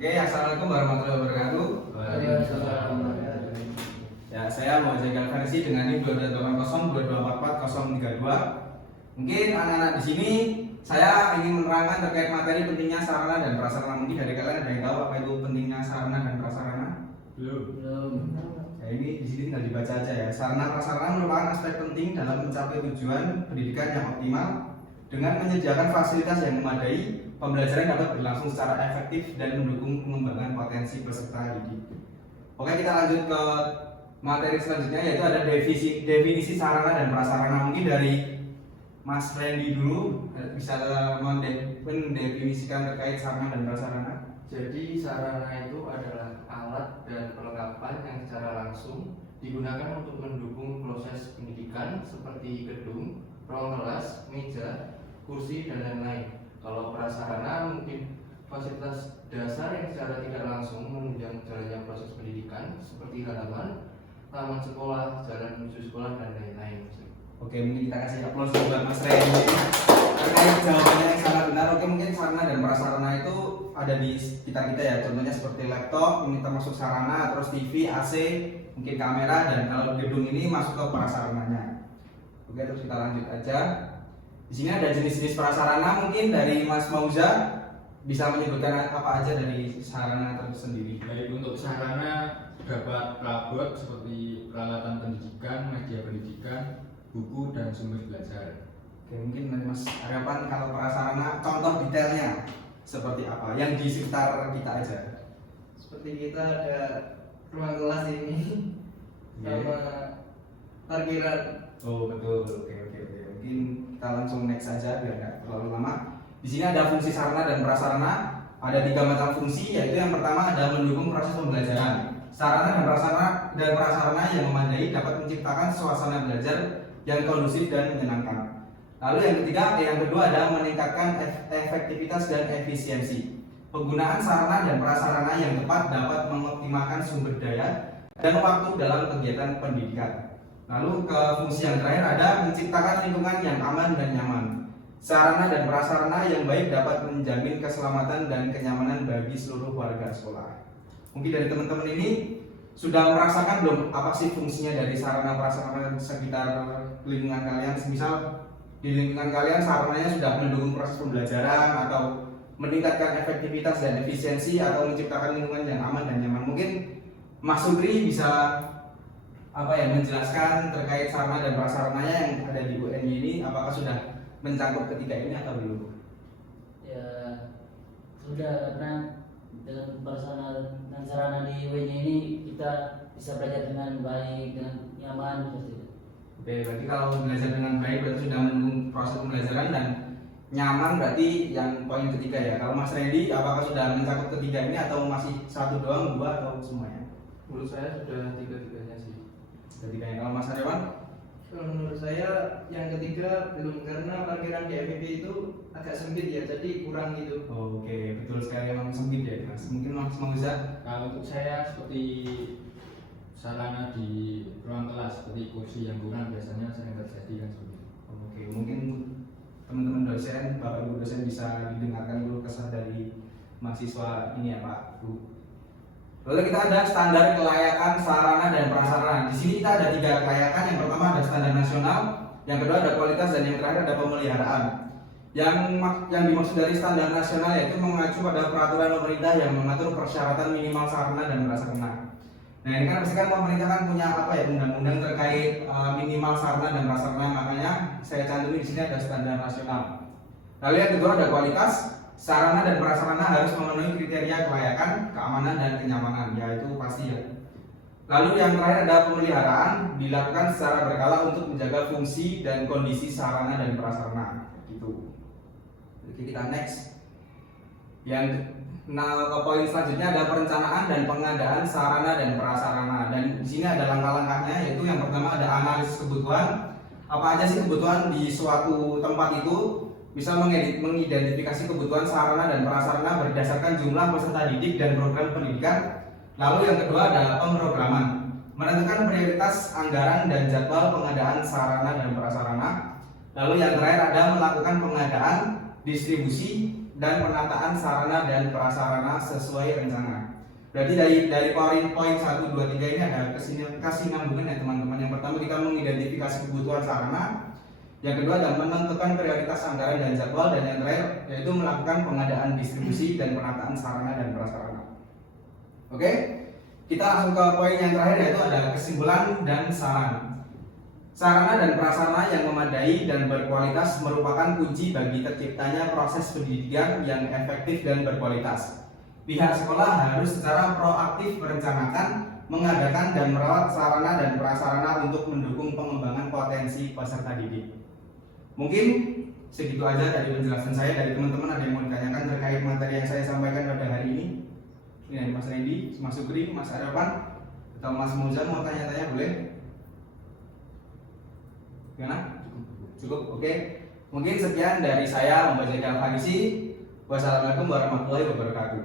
Oke, assalamualaikum warahmatullahi wabarakatuh. Waalaikumsalam. Ya, saya mau jaga versi dengan NIM 228022440032. Mungkin anak-anak di sini saya ingin menerangkan terkait materi pentingnya sarana dan prasarana. Mungkin dari kalian ada yang tahu apa itu pentingnya sarana dan prasarana? Belum. Ya, ini di sini tinggal dibaca aja ya. Sarana prasarana merupakan aspek penting dalam mencapai tujuan pendidikan yang optimal dengan menyediakan fasilitas yang memadai. Pembelajaran dapat berlangsung secara efektif dan mendukung pengembangan potensi peserta didik. Oke, kita lanjut ke materi selanjutnya, yaitu ada definisi sarana dan prasarana. Mungkin dari Mas Randy dulu bisa mendefinisikan terkait sarana dan prasarana. Jadi sarana itu adalah alat dan perlengkapan yang secara langsung digunakan untuk mendukung proses pendidikan seperti gedung, ruang kelas, meja, kursi, dan lain-lain. Kalau prasarana mungkin fasilitas dasar yang secara tidak langsung menunjang jalannya proses pendidikan seperti halaman, taman sekolah, jalan menuju sekolah, dan lain-lain. Oke, mungkin kita kasih aplaus buat Mas Randy terkait jawabannya yang sangat benar. Oke, mungkin sarana dan prasarana itu ada di kita ya. Contohnya seperti laptop, ini termasuk sarana, terus TV, AC, mungkin kamera, dan kalau gedung ini masuk ke prasarananya. Oke, terus kita lanjut aja. Di sini ada jenis-jenis prasarana, mungkin dari Mas Mauza bisa menyebutkan apa aja dari sarana tersendiri. Baik, untuk sarana dapat perabot seperti peralatan pendidikan, media pendidikan, buku, dan sumber belajar. Oke, mungkin dari Mas Aryapan kalau prasarana contoh detailnya seperti apa yang di sekitar kita aja. Seperti kita ada ruang kelas ini sama parkiran. Oh betul, oke. Mungkin kita langsung next saja biar nggak terlalu lama. Di sini ada fungsi sarana dan prasarana. Ada 3 macam fungsi, yaitu yang pertama ada mendukung proses pembelajaran. Sarana dan prasarana yang memadai dapat menciptakan suasana belajar yang kondusif dan menyenangkan. Lalu yang kedua ada meningkatkan efektivitas dan efisiensi. Penggunaan sarana dan prasarana yang tepat dapat mengoptimalkan sumber daya dan waktu dalam kegiatan pendidikan. Lalu ke fungsi yang terakhir ada menciptakan lingkungan yang aman dan nyaman. Sarana dan prasarana yang baik dapat menjamin keselamatan dan kenyamanan bagi seluruh warga sekolah. Mungkin dari teman-teman ini sudah merasakan belum apa sih fungsinya dari sarana prasarana sekitar lingkungan kalian? Misal di lingkungan kalian sarananya sudah mendukung proses pembelajaran atau meningkatkan efektivitas dan efisiensi atau menciptakan lingkungan yang aman dan nyaman. Mungkin Mas Sutri bisa menjelaskan terkait sarana dan prasarananya yang ada di UNY ini, apakah sudah mencakup ketiga ini atau belum? Ya sudah, karena dengan prasarana dan sarana di UNY ini kita bisa belajar dengan baik, dengan nyaman seperti itu. Oke, berarti kalau belajar dengan baik berarti sudah mendukung proses pembelajaran dan nyaman, berarti yang poin ketiga ya. Kalau Mas Randy, apakah sudah mencakup ketiga ini atau masih satu doang, 2 atau semuanya? Menurut saya sudah tiga-tiganya sih. Ketiganya. Kalau Mas Aryawan? Kalau menurut saya yang ketiga belum, karena parkiran di FIP itu agak sempit ya, jadi kurang gitu. Oke, betul sekali, memang sempit ya Mas. Mungkin Mas Mauza? Kalau untuk saya seperti sarana di ruang kelas seperti kursi yang kurang biasanya sering terjadi kan seperti itu. Oke, mungkin teman-teman dosen, Bapak Ibu dosen bisa didengarkan dulu kesah dari mahasiswa ini ya Pak Bu. Lalu kita ada standar kelayakan sarana dan prasarana. Di sini kita ada 3 kelayakan. Yang pertama ada standar nasional, yang kedua ada kualitas, dan yang terakhir ada pemeliharaan. Yang dimaksud dari standar nasional yaitu mengacu pada peraturan pemerintah yang mengatur persyaratan minimal sarana dan prasarana. Nah, ini kan pasti kan pemerintah kan punya undang-undang terkait minimal sarana dan prasarana, makanya saya cantumin di sini ada standar nasional. Lalu yang kedua ada kualitas. Sarana dan prasarana harus memenuhi kriteria kelayakan, keamanan, dan kenyamanan, yaitu pasti ya. Lalu yang terakhir ada pemeliharaan, dilakukan secara berkala untuk menjaga fungsi dan kondisi sarana dan prasarana. Gitu. Oke, kita next. Poin selanjutnya ada perencanaan dan pengadaan sarana dan prasarana. Dan di sini ada langkah-langkahnya, yaitu yang pertama ada analisis kebutuhan. Apa aja sih kebutuhan di suatu tempat itu? Bisa mengidentifikasi kebutuhan sarana dan prasarana berdasarkan jumlah peserta didik dan program pendidikan. Lalu yang kedua adalah pemrograman, menentukan prioritas anggaran dan jadwal pengadaan sarana dan prasarana. Lalu yang terakhir ada melakukan pengadaan, distribusi, dan penataan sarana dan prasarana sesuai rencana. Berarti dari poin 1, 2, 3 ini ada kesinambungan ya teman-teman. Yang pertama kita mengidentifikasi kebutuhan sarana, yang kedua adalah menentukan prioritas anggaran dan jadwal, dan yang terakhir yaitu melakukan pengadaan distribusi dan penataan sarana dan prasarana. Oke, kita langsung ke poin yang terakhir, yaitu adalah kesimpulan dan saran. Sarana dan prasarana yang memadai dan berkualitas merupakan kunci bagi terciptanya proses pendidikan yang efektif dan berkualitas. Pihak sekolah harus secara proaktif merencanakan, mengadakan, dan merawat sarana dan prasarana untuk mendukung pengembangan potensi peserta didik. Mungkin segitu aja dari penjelasan saya. Dari teman-teman ada yang mau ditanyakan terkait materi yang saya sampaikan pada hari ini? Ini dari Mas Randy, Mas Sukri, Mas Arapan, atau Mas Moza mau tanya-tanya boleh? Gimana? Cukup? Oke. Mungkin sekian dari saya, membaca Al-Farisi. Wassalamualaikum warahmatullahi wabarakatuh.